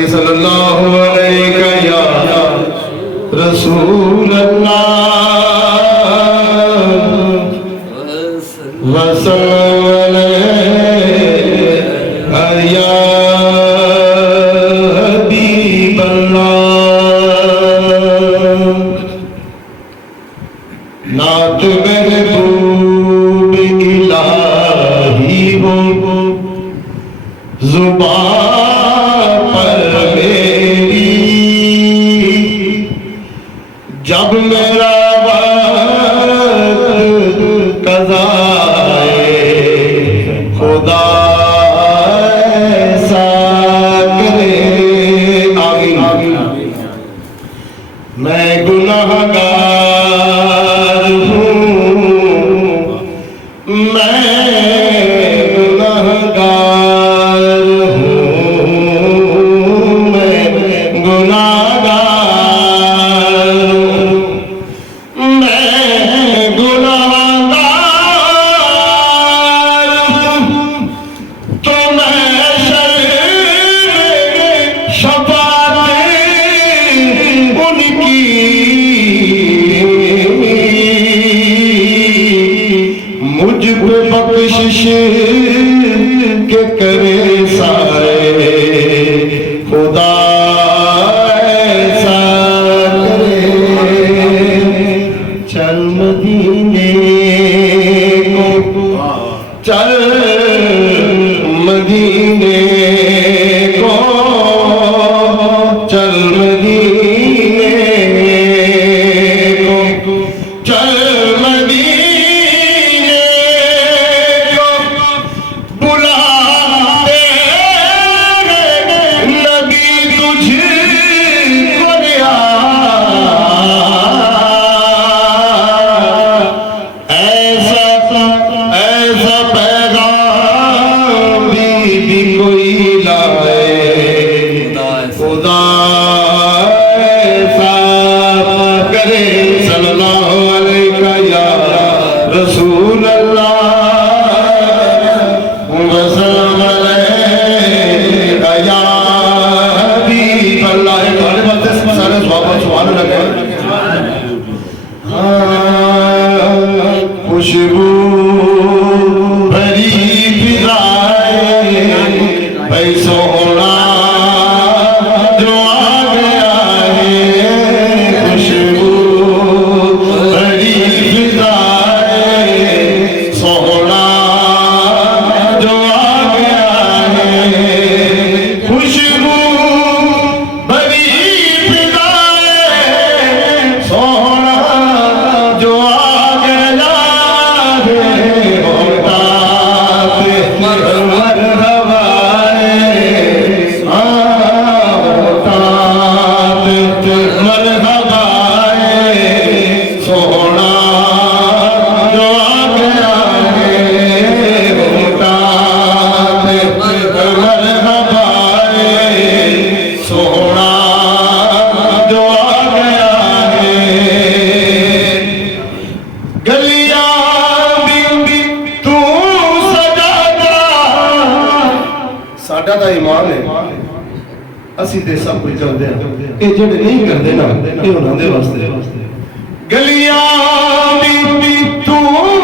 करी सल्लल्लाहु अलैहि या रसूल अल्लाह वसल्लम या हबीब अल्लाह। नात महबूब इलाही हो जुबान पर मेरी, जब मेरा वक्त कज़ा खुदा ऐसा करे। आमीन। मैं गुनाहगार हूँ, मैं गुनाहगार हूँ, मैं गुनाहगार हूँ, मैं गुनाहगार हूँ। तो मैं शफ़ाअत उनकी मुझ पे बख्शिश के करे सारे खुदा ऐसा करे। चल मदीने को, चल मदीने को, चल मदीने को, चल मदीने को बुलाते नबी तुझको या ऐसा ऐसा पैगाम भी कोई लाए खुदा ऐसा करे। सल्लल्लाहु अलैहि या रसूल अल्लाह वसल्लम या हबीब अल्लाह। हमारे बात सारे सुभान अल्लाह। खुशबू भरी फिजाएं भाई सोहना जो आ गया है। खुशबू भरी फिजाएं सोहना जो आ गया है। खुशबू भरी फिजाएं सोहना जो आ गया है। होता पे मरहबा मरहबा सोना जो आ गया है। होता पे मरहबा सोना जो आ गया है। गलियां भी तू सजा जा, साडा दा ईमान है ਅਸੀਂ ਤੇ ਸਭ ਕੁਝ ਕਰਦੇ ਹਾਂ। ਇਹ ਜਿਹੜੇ ਨਹੀਂ ਕਰਦੇ ਨਾ ਇਹ ਉਹਨਾਂ ਦੇ ਵਾਸਤੇ। ਗਲੀਆਂ ਵੀ ਤੂੰ